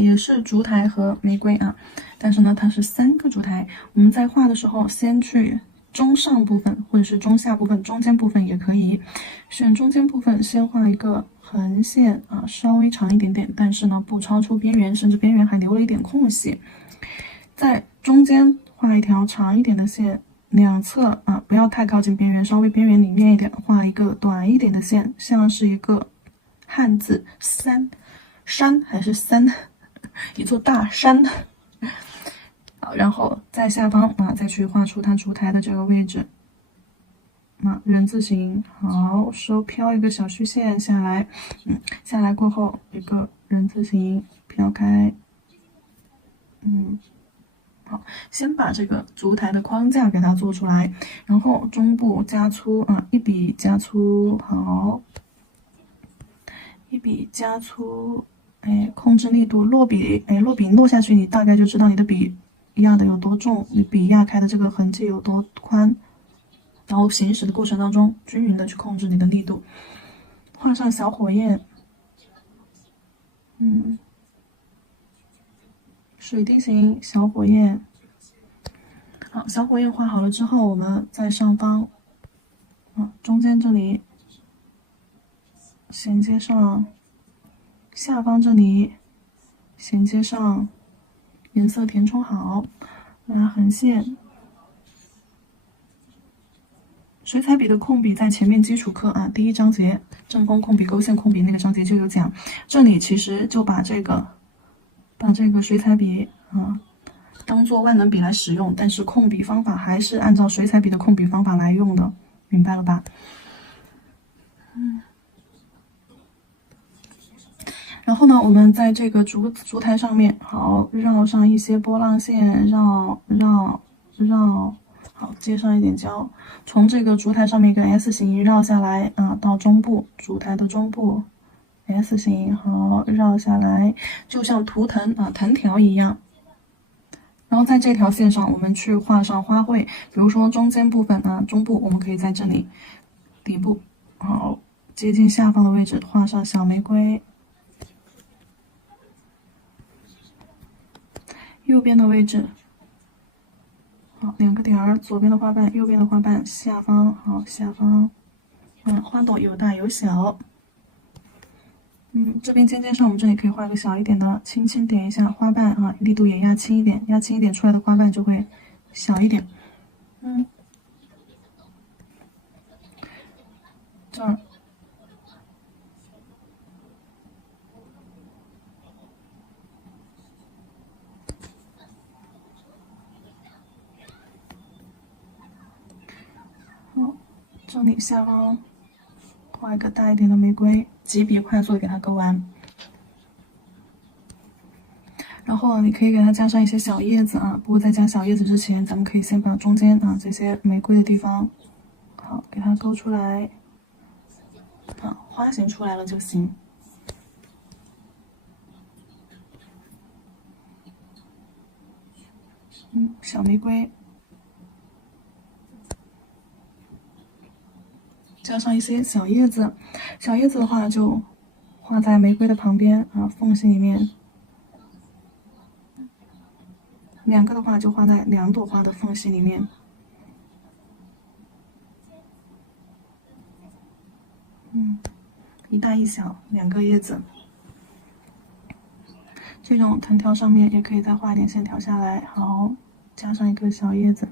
也是烛台和玫瑰啊，但是呢，它是3个烛台。我们在画的时候，先去中上部分或者是中下部分、中间部分也可以。选中间部分，先画一个横线啊，稍微长一点点，但是呢，不超出边缘，甚至边缘还留了一点空隙。在中间画一条长一点的线，两侧啊不要太靠近边缘，稍微边缘里面一点，画一个短一点的线，像是一个汉字山还是三，一座大山。好，然后在下方啊再去画出它烛台的这个位置。人字形，好，收飘一个小虚线下来，下来过后一个人字形飘开，好，先把这个烛台的框架给它做出来，然后中部加粗啊，一笔加粗，好，一笔加粗，控制力度，落笔落下去，你大概就知道你的笔压的有多重，你笔压开的这个痕迹有多宽。然后行驶的过程当中，均匀的去控制你的力度，画上小火焰，水滴形小火焰。好，小火焰画好了之后，我们在上方，中间这里衔接上，下方这里衔接上，颜色填充好，拉横线。水彩笔的控笔在前面基础课啊，第1章节正风控笔、勾线控笔那个章节就有讲。这里其实就把这个水彩笔当做万能笔来使用，但是控笔方法还是按照水彩笔的控笔方法来用的，明白了吧？然后呢，我们在这个烛台上面，好，绕上一些波浪线，绕。好，接上一点胶，从这个烛台上面一个 S 型绕下来啊，到中部，烛台的中部 S 型，好，绕下来，就像图腾啊藤条一样。然后在这条线上，我们去画上花卉，比如说中间部分啊，中部我们可以在这里，底部，好，接近下方的位置画上小玫瑰，右边的位置。好，2个点儿，左边的花瓣，右边的花瓣，下方，好，下方，花朵有大有小，这边尖尖上我们这里可以画个小一点的，轻轻点一下花瓣啊，力度也压轻一点，压轻一点出来的花瓣就会小一点，这儿。这里下方画一个大一点的玫瑰，几笔快速的给它勾完。然后你可以给它加上一些小叶子啊，不过在加小叶子之前，咱们可以先把中间啊这些玫瑰的地方，好，给它勾出来，花型出来了就行。小玫瑰。加上一些小叶子，小叶子的话就画在玫瑰的旁边啊，缝隙里面。2个的话就画在2朵花的缝隙里面。一大一小2个叶子。这种藤条上面也可以再画一点线条下来，好，加上一个小叶子。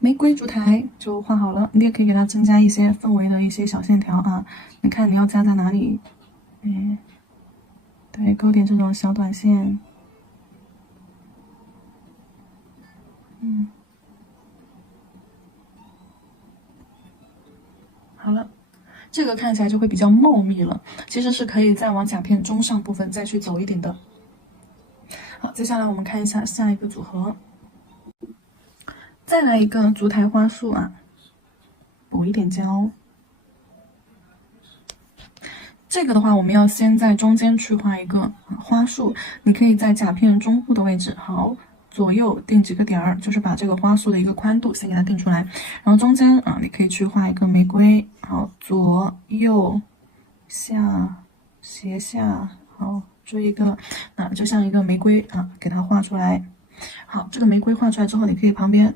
玫瑰烛台就画好了，你也可以给它增加一些氛围的一些小线条啊。你看你要加在哪里？对，勾点这种小短线。好了，这个看起来就会比较茂密了，其实是可以再往甲片中上部分再去走一点的。好，接下来我们看一下下一个组合。再来一个烛台花束啊，补一点胶，这个的话，我们要先在中间去画一个花束，你可以在甲片中部的位置，好，左右定几个点儿，就是把这个花束的一个宽度先给它定出来。然后中间你可以去画一个玫瑰，好，左右下斜下，好，这一个，就像一个玫瑰给它画出来。好，这个玫瑰画出来之后，你可以旁边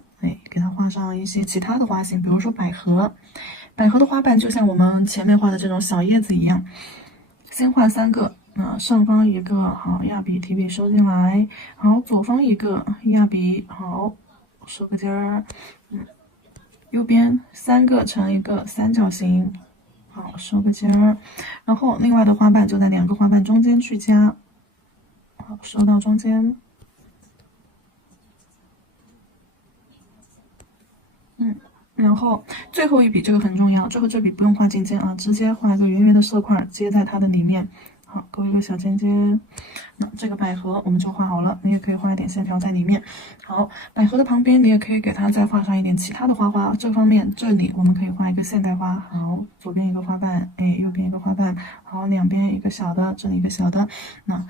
给它画上一些其他的花型，比如说百合。百合的花瓣就像我们前面画的这种小叶子一样，先画3个，上方一个，好，压笔提笔收进来，好，左方一个压笔，好，收个尖儿，右边3个成一个三角形，好，收个尖儿，然后另外的花瓣就在2个花瓣中间去加，好，收到中间。然后最后一笔这个很重要，最后这笔不用画尖尖直接画一个圆圆的色块接在它的里面，好，勾一个小尖尖。那这个百合我们就画好了，你也可以画一点线条在里面。好，百合的旁边你也可以给它再画上一点其他的花花，这方面这里我们可以画一个现代花，好，左边一个花瓣，右边一个花瓣，好，两边一个小的，这里一个小的，那。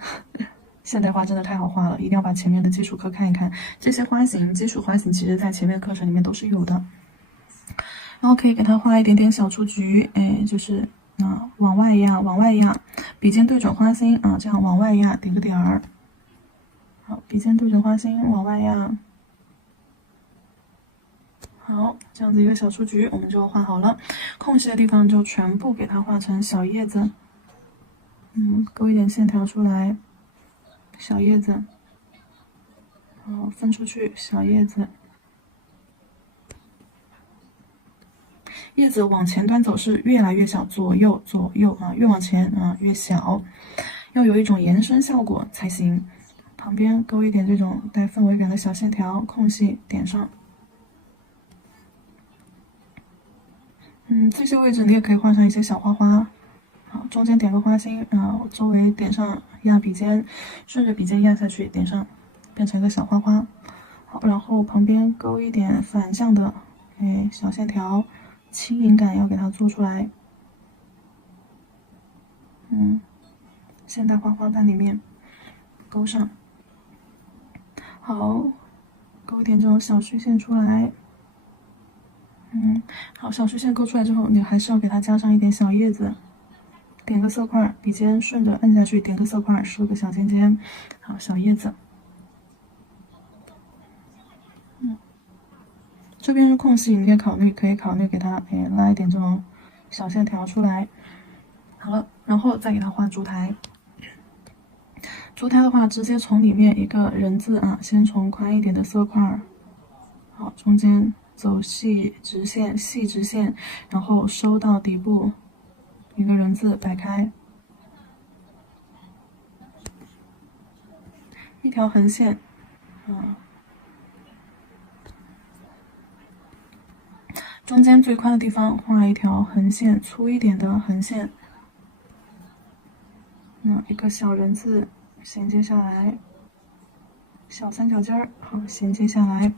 现代花真的太好画了，一定要把前面的基础课看一看。这些花型，基础花型其实在前面课程里面都是有的。然后可以给它画一点点小雏菊，就是往外压，往外压，笔尖对准花心这样往外压，点个点儿。好，笔尖对准花心，往外压。好，这样子一个小雏菊我们就画好了，空隙的地方就全部给它画成小叶子，勾一点线条出来。小叶子，好，分出去，小叶子，叶子往前端走是越来越小，左右左右越往前越小，要有一种延伸效果才行。旁边勾一点这种带氛围感的小线条，空隙点上。这些位置你也可以画上一些小花花。好，中间点个花心，周围点上压笔尖，顺着笔尖压下去，点上，变成一个小花花。好，然后旁边勾一点反向的，小线条，轻盈感要给它做出来。现代花花在里面勾上。好，勾一点这种小虚线出来。好，小虚线勾出来之后，你还是要给它加上一点小叶子。点个色块，笔尖顺着摁下去，点个色块，收个小尖尖，好，小叶子。这边是空隙，你可以考虑给它拉一点这种小线条出来。好了，然后再给它画烛台。烛台的话，直接从里面一个人字先从宽一点的色块，好，中间走细直线，细直线，然后收到底部。一个人字摆开，一条横线，中间最宽的地方画一条横线，粗一点的横线，一个小人字衔接下来，小三角尖儿好衔接下来，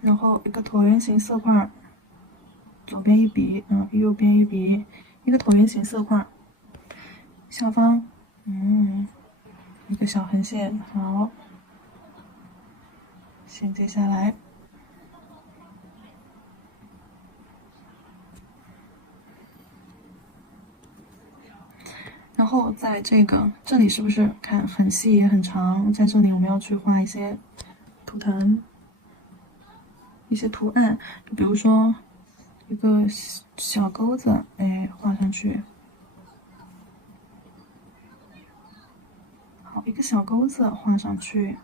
然后一个椭圆形色块，左边一笔，右边一笔，一个椭圆形色块，下方，一个小横线，好，衔接下来。然后在这里是不是看很细也很长？在这里我们要去画一些图腾，一些图案，就比如说一个小钩子，画上去。好，一个小钩子画上去。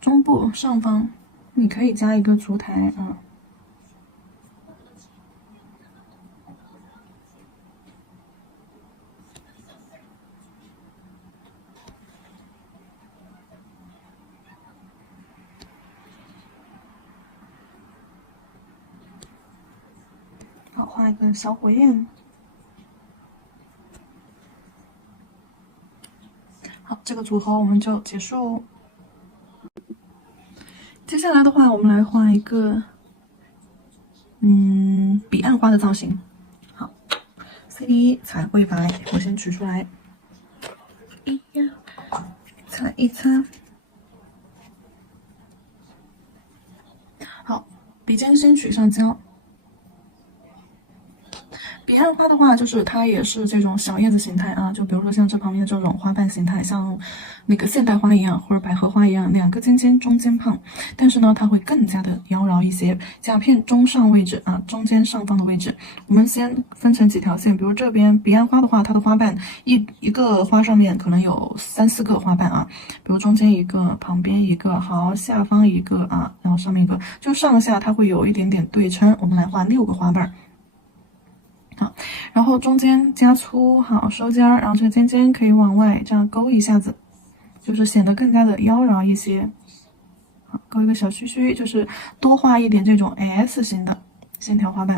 中部上方，你可以加一个烛台好，画一个小火焰。好，这个组合我们就结束。接下来的话，我们来画一个彼岸花的造型。好 ，CD 彩绘白，我先取出来，擦一擦。好，笔尖先取上胶。彼岸花的话，就是它也是这种小叶子形态啊，就比如说像这旁边的这种花瓣形态，像那个现代花一样，或者百合花一样，两个尖尖，中间胖，但是呢，它会更加的妖娆一些。甲片中上位置啊，中间上方的位置，我们先分成几条线，比如这边彼岸花的话，它的花瓣一个花上面可能有3、4个花瓣啊，比如中间一个，旁边一个，好，下方一个啊，然后上面一个，就上下它会有一点点对称。我们来画6个花瓣。好，然后中间加粗，好收尖儿，然后这个尖尖可以往外这样勾一下子，就是显得更加的妖娆一些。好，勾一个小须须，就是多画一点这种 S 型的线条花瓣，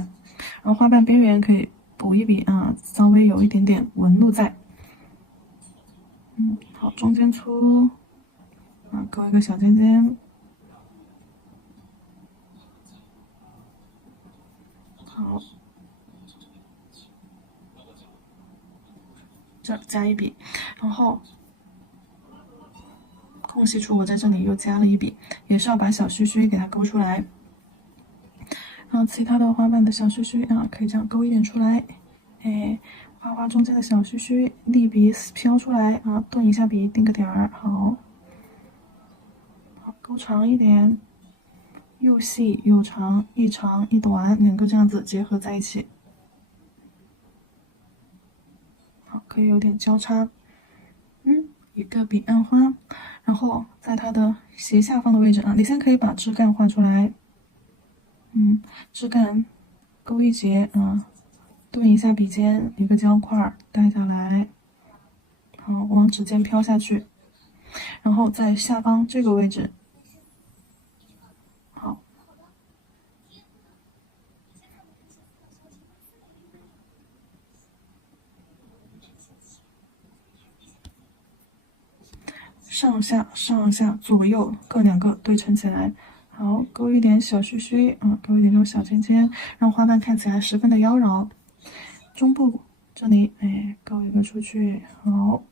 然后花瓣边缘可以补一笔啊，稍微有一点点纹路在。好，中间粗，啊，勾一个小尖尖。好。这加一笔，然后空隙处我在这里又加了一笔，也是要把小须须给它勾出来。然后其他的花瓣的小须须啊，可以这样勾一点出来。花中间的小须须，立笔飘出来啊，顿一下笔，定个点儿。好，勾长一点，又细又长，一长一短，两个这样子结合在一起。好，可以有点交叉。一个彼岸花，然后在它的斜下方的位置啊，你先可以把枝干画出来。枝干勾一截啊，顿一下笔尖，一个胶块带下来，好，往指尖飘下去，然后在下方这个位置，好，上下上下左右各2个对称起来。好，勾一点小须须啊，勾一点这种小尖尖，让花瓣看起来十分的妖娆。中部这里，勾一个出去，好，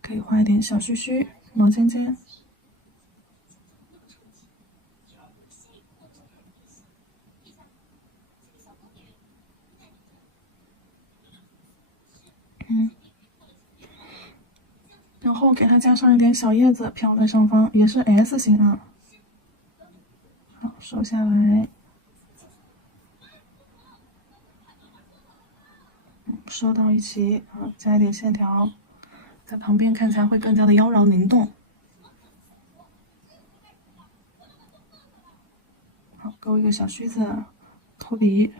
可以画一点小须须、毛尖尖。然后给它加上一点小叶子飘在上方，也是 S 型啊。好，收下来，收到一起啊，加一点线条，在旁边看起来会更加的妖娆灵动。好，勾一个小须子，托笔。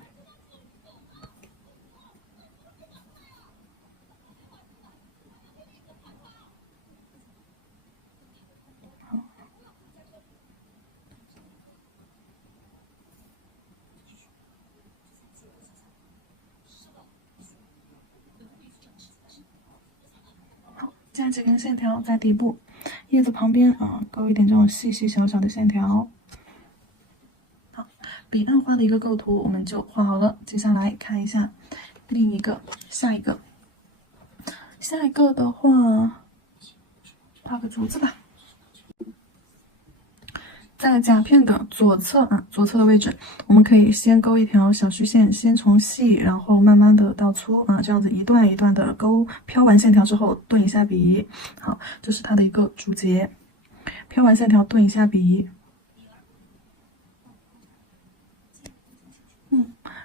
加几根线条在底部，叶子旁边啊，勾一点这种细细小小的线条。好，彼岸花的一个构图我们就画好了。接下来看一下另一个，下一个的话，画个竹子吧。在甲片的左侧啊，左侧的位置，我们可以先勾一条小虚线，先从细，然后慢慢的到粗啊，这样子一段一段的勾，飘完线条之后顿一下笔，好，这是它的一个主节。飘完线条顿一下笔，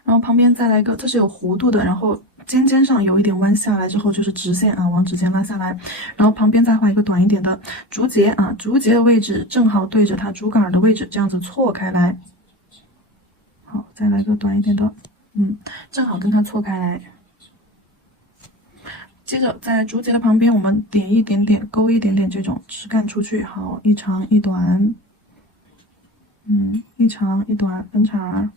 然后旁边再来一个，这是有弧度的，然后尖尖上有一点弯下来之后就是直线啊，往指尖拉下来，然后旁边再画一个短一点的竹节啊，竹节的位置正好对着它竹杆的位置，这样子错开来。好，再来个短一点的，正好跟它错开来。接着在竹节的旁边，我们点一点点，勾一点点这种枝干出去，好，一长一短，一长一短分叉。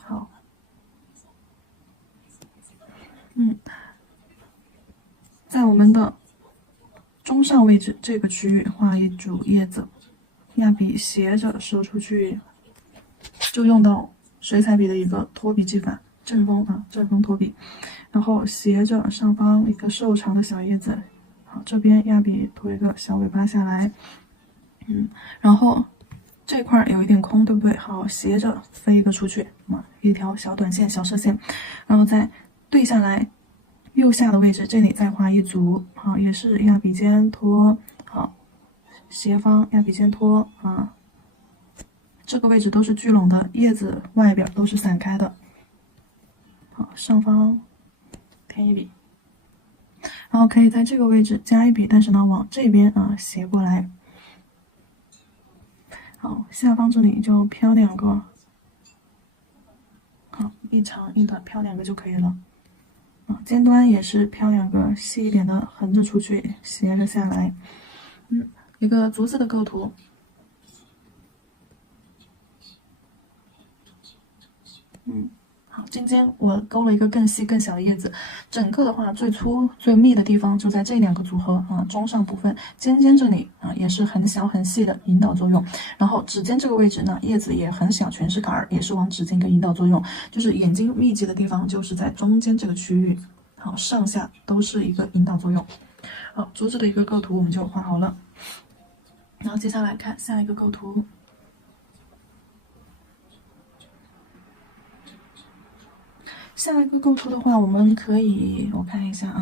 好，们的中上位置这个区域画一组叶子，压笔斜着收出去，就用到水彩笔的一个拖笔技法，正风拖笔，然后斜着上方一个瘦长的小叶子，好，这边压笔拖一个小尾巴下来，然后这块有一点空，对不对？好，斜着飞一个出去，一条小短线、小射线，然后再对下来。右下的位置，这里再画一组，好，也是压笔尖拖，好，斜方压笔尖拖啊，这个位置都是聚拢的，叶子外边都是散开的，好，上方添一笔，然后可以在这个位置加一笔，但是呢，往这边斜过来，好，下方这里就飘2个，好，一长一短飘2个就可以了。尖端也是飘2个细一点的，横着出去，斜着下来。一个竹子的构图。好，尖尖我勾了一个更细更小的叶子，整个的话最粗最密的地方就在这2个组合中上部分，尖尖这里也是很小很细的引导作用。然后指尖这个位置呢，叶子也很小，全是杆儿，也是往指尖一个引导作用。就是眼睛密集的地方，就是在中间这个区域。好，上下都是一个引导作用。好，竹子的一个构图我们就画好了。然后接下来看下一个构图。下一个构图的话，我们可以我看一下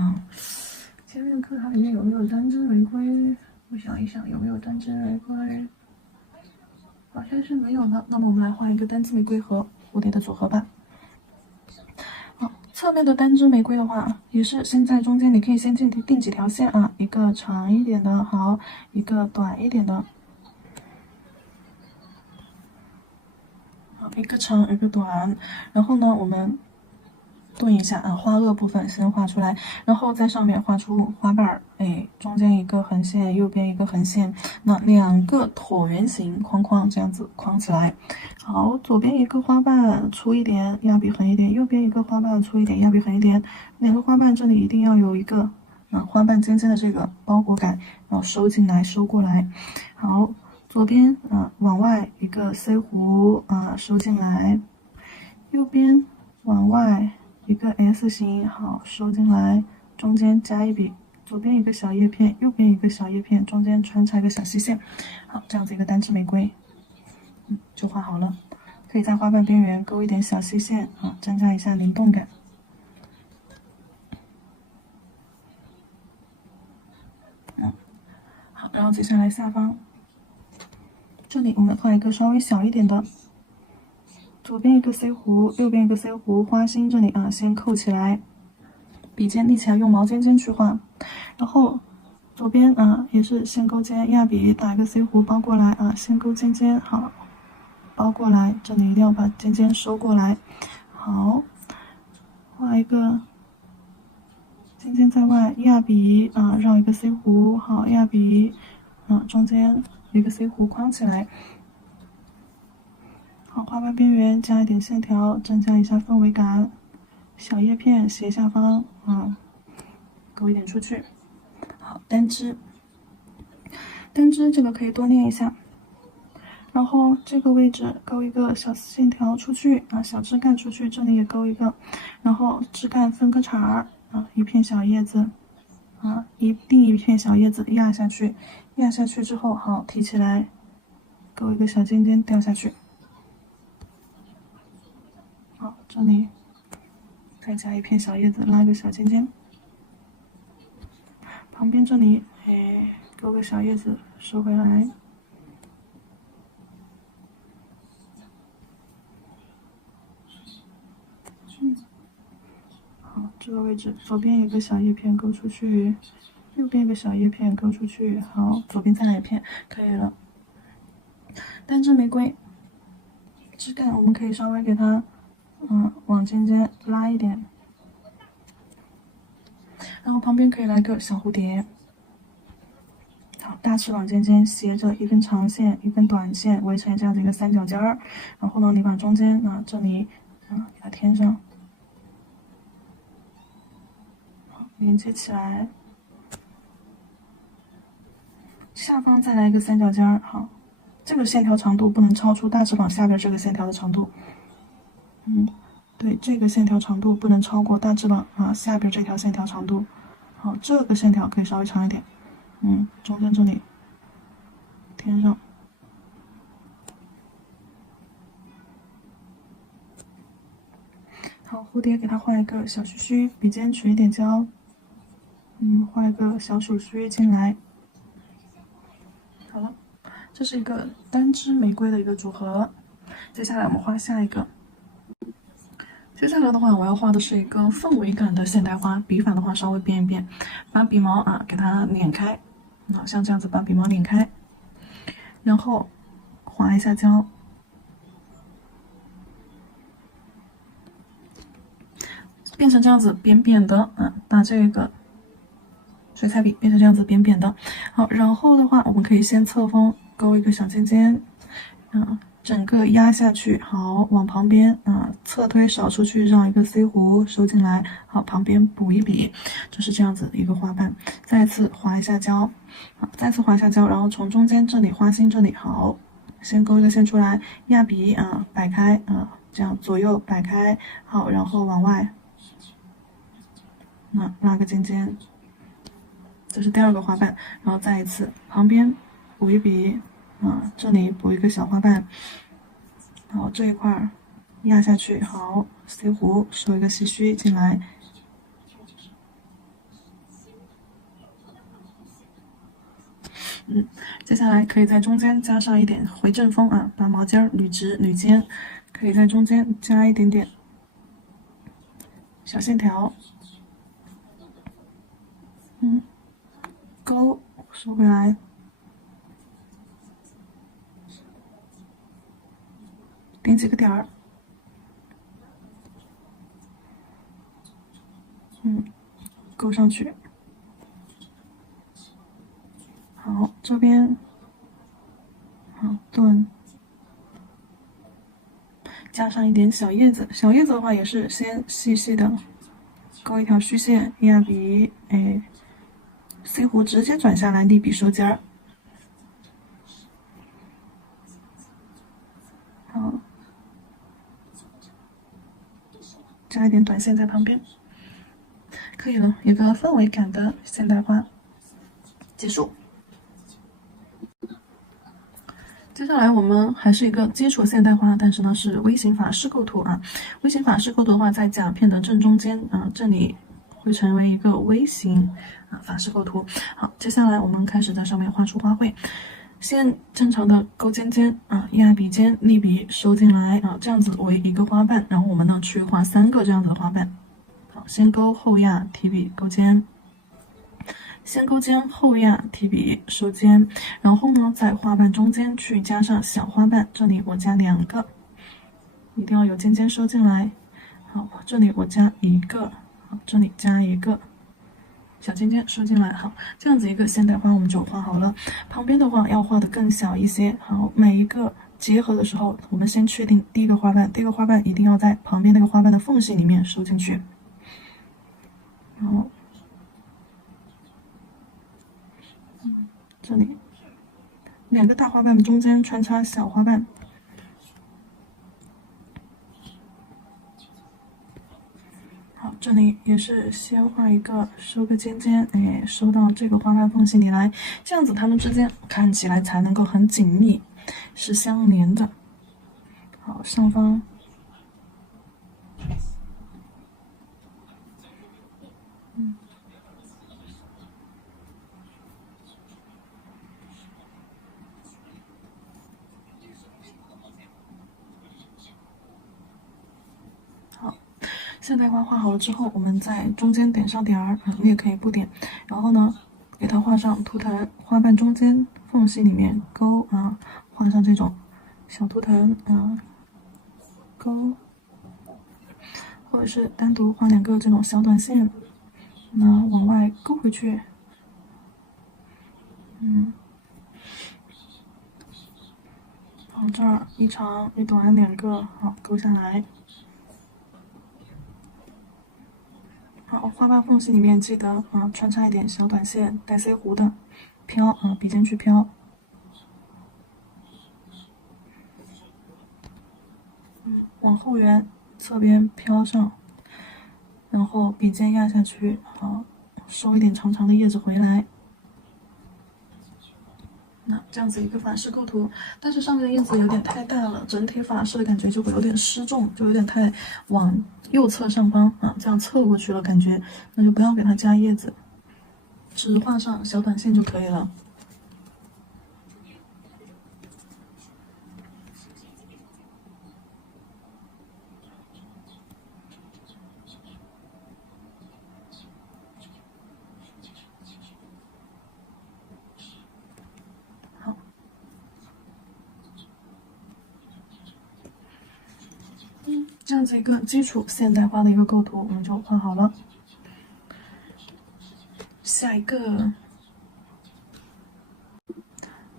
前面课堂里面有没有单枝玫瑰？我想一想有没有单枝玫瑰，好像是没有的。那么我们来画一个单枝玫瑰和蝴蝶的组合吧。好，侧面的单枝玫瑰的话，也是先在中间，你可以先定几条线一个长一点的，好，一个短一点的，好，一个长一个短，然后呢，我们顿一下花萼部分先画出来，然后在上面画出花瓣中间一个横线，右边一个横线，那2个椭圆形框框这样子框起来。好，左边一个花瓣粗一点，压笔横一点；右边一个花瓣粗一点，压笔横一点。2个花瓣这里一定要有一个花瓣尖尖的这个包裹感，然后收进来，收过来。好，左边往外一个 C 弧收进来，右边往外。一个 S 型，好，收进来，中间加一笔，左边一个小叶片，右边一个小叶片，中间穿插一个小细线，好，这样子一个单枝玫瑰，就画好了。可以在花瓣边缘勾一点小细线增加一下灵动感。好，然后接下来下方，这里我们画一个稍微小一点的。左边一个 C 弧，右边一个 C 弧，花心这里先扣起来，笔尖立起来，用毛尖尖去画。然后左边也是先勾尖，压笔打一个 C 弧包过来先勾尖尖，好，包过来，这里一定要把尖尖收过来。好，画一个尖尖在外，压笔绕一个 C 弧，好，压笔中间一个 C 弧框起来。好，花瓣边缘加一点线条，增加一下氛围感。小叶片斜下方勾一点出去。好，单枝这个可以多练一下。然后这个位置勾一个小线条出去小枝干出去，这里也勾一个。然后枝干分个茬儿一片小叶子一片小叶子压下去，压下去之后好提起来，勾一个小尖尖掉下去。好，这里再加一片小叶子，拉个小尖尖。旁边这里勾个小叶子收回来。好，这个位置左边有个小叶片勾出去，右边一个小叶片勾出去。好，左边再来一片，可以了。单枝玫瑰枝干我们可以稍微给它往尖尖拉一点，然后旁边可以来个小蝴蝶。好，大翅膀尖尖斜着一根长线，一根短线，围成这样的一个三角尖儿。然后呢，你把中间这里给它添上，好，连接起来。下方再来一个三角尖儿，好，这个线条长度不能超出大翅膀下边这个线条的长度。对，这个线条长度不能超过大翅膀下边这条线条长度。好，这个线条可以稍微长一点。中间这里填上。好，蝴蝶给它画一个小须须，笔尖取一点胶，画一个小手须进来。好了，这是一个单支玫瑰的一个组合。接下来我们画下一个。接下来的话，我要画的是一个氛围感的现代花，笔法的话稍微变一变，把笔毛给它捻开，像这样子把笔毛捻开，然后划一下胶，变成这样子扁扁的，把这个水彩笔变成这样子扁扁的。好，然后的话，我们可以先侧锋勾一个小尖尖，整个压下去，好，往旁边侧推扫出去，绕一个 C 弧收进来，好，旁边补一笔，就是这样子的一个花瓣。再次划一下胶，好，再次划一下胶，然后从中间这里花心这里，好，先勾一个线出来，压笔摆开这样左右摆开，好，然后往外，拉个尖尖，这是第二个花瓣，然后再一次旁边补一笔。这里补一个小花瓣，好，这一块压下去，好，C 弧收一个细须进来，接下来可以在中间加上一点回正风把毛尖捋直捋尖，可以在中间加一点点小线条，勾收回来。点几个点儿，勾上去。好，这边好顿，加上一点小叶子。小叶子的话也是先细细的勾一条虚线，压笔，C 弧直接转下来，立笔收尖儿。好，加一点短线在旁边，可以了，一个氛围感的现代花结束。接下来我们还是一个基础现代花，但是呢是微型法式构图微型法式构图的话，在甲片的正中间这里会成为一个微型法式构图。好，接下来我们开始在上面画出花卉。先正常的勾尖尖压笔尖，立笔收进来这样子为一个花瓣。然后我们呢去画3个这样子的花瓣。好，先勾后压，提笔勾尖。先勾尖后压，提笔收尖，然后呢，在花瓣中间去加上小花瓣，这里我加2个，一定要有尖尖收进来。好，这里我加1个，好，这里加1个，小尖尖收进来。好，这样子一个现代花我们就画好了。旁边的话要画的更小一些。好，每一个结合的时候，我们先确定第一个花瓣，第一个花瓣一定要在旁边那个花瓣的缝隙里面收进去。然后。这里2个大花瓣中间穿插小花瓣，好，这里也是先画一个，收个尖尖，收到这个花瓣缝隙里来，这样子它们之间看起来才能够很紧密，是相连的。好，上方。现代花画好了之后，我们在中间点上点儿，你也可以不点。然后呢，给它画上图腾，花瓣中间缝隙里面勾画上这种小图腾勾，或者是单独画2个这种小短线，往外勾回去，好，这儿一长一短2个，好，勾下来。好，花瓣缝隙里面记得穿插一点小短线带 C 弧的，飘啊，笔尖去飘，往后缘侧边飘上，然后笔尖压下去，好，收一点长长的叶子回来。那这样子一个法式构图，但是上面的叶子有点太大了，整体法式的感觉就会有点失重，就有点太往右侧上方啊，这样侧过去了感觉，那就不要给它加叶子，只画上小短线就可以了。这样子一个基础现代化的一个构图，我们就画好了。下一个，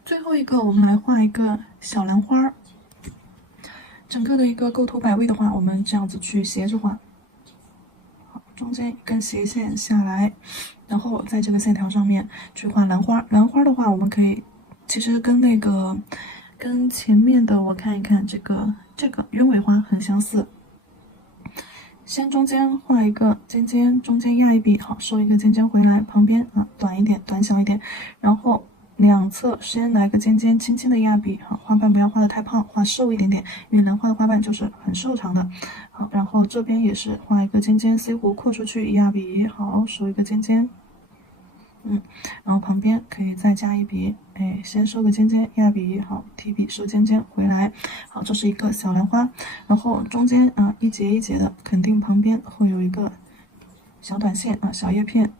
最后一个，我们来画一个小兰花。整个的一个构图摆位的话，我们这样子去斜着画，好，中间一根斜线下来，然后在这个线条上面去画兰花。兰花的话，我们可以其实跟前面的我看一看这个鸢尾花很相似。先中间画一个尖尖，中间压一笔，好，收一个尖尖回来，旁边啊短一点，短小一点，然后两侧先来个尖尖，轻轻的压笔，好，花瓣不要画的太胖，画瘦一点点，因为兰花的花瓣就是很瘦长的，好，然后这边也是画一个尖尖，C 弧扩出去，压笔，好，收一个尖尖。然后旁边可以再加一笔，哎，先收个尖尖，压笔，好，提笔收尖尖回来，好，这是一个小兰花，然后中间啊一节一节的，肯定旁边会有一个小短线啊，小叶片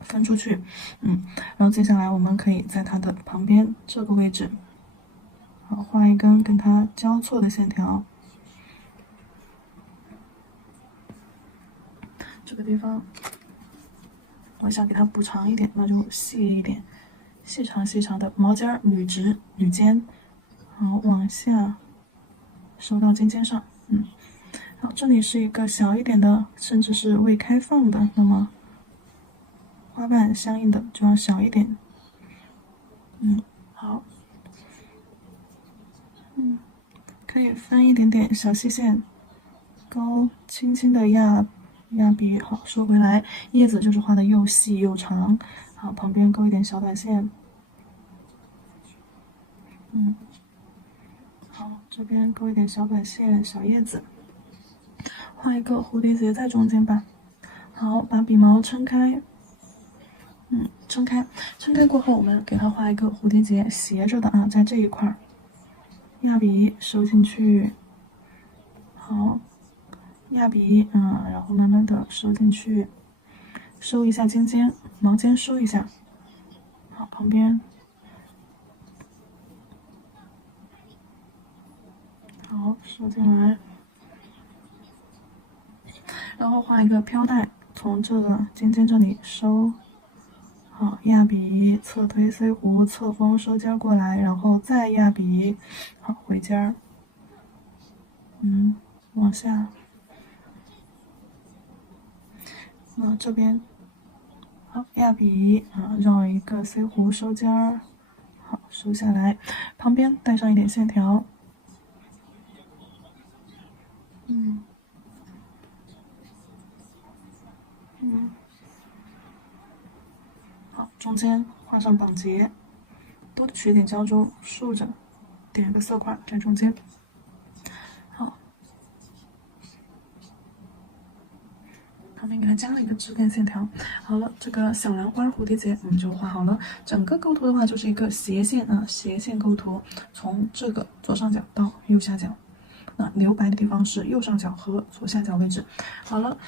分出去，然后接下来我们可以在它的旁边这个位置，好，画一根跟它交错的线条，这个地方。我想给它补长一点，那就细一点，细长的毛尖捋直捋尖，好往下收到尖尖上，好，这里是一个小一点的，甚至是未开放的，那么花瓣相应的就要小一点，好，可以分一点点小细线，高轻轻的压笔，好收回来，叶子就是画的又细又长，好，旁边勾一点小短线，好，这边勾一点小短线，小叶子，画一个蝴蝶结在中间吧。好，把笔毛撑开，撑开过后，我们给它画一个蝴蝶结，斜着的啊，在这一块压笔收进去，好。压笔，然后慢慢的收进去，收一下尖尖，毛尖收一下，好，旁边，好，收进来，然后画一个飘带，从这个尖尖这里收，好，压笔侧推 C 弧，侧锋收尖过来，然后再压笔，好，回尖，往下。这边好压笔啊，绕一个 C 弧收尖儿，好收下来，旁边带上一点线条，好中间画上绑结，多取点胶珠，竖着点个色块在中间。旁边给它加了一个枝干线条。好了，这个小兰花蝴蝶结我们就画好了。整个构图的话就是一个斜线啊，斜线构图，从这个左上角到右下角，那留白的地方是右上角和左下角位置。好了。